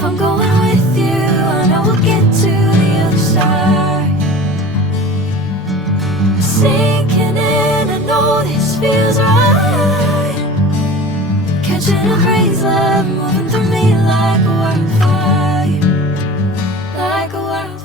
If I'm going with you, I know we'll get to the other side. Sinking in, I know this feels right. Catching a breeze, love moving through me like a wildfire, like a wildfire.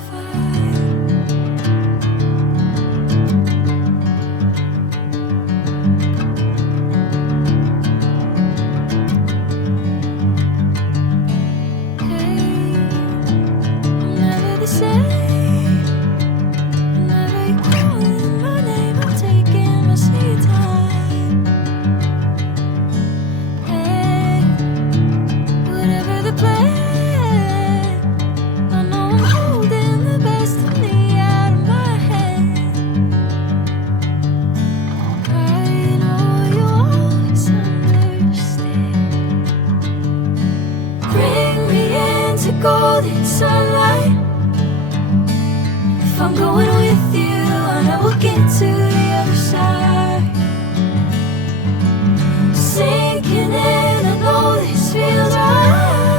Golden sunlight. If I'm going with you, I know we'll get to the other side. Sinking in, I know this feels right.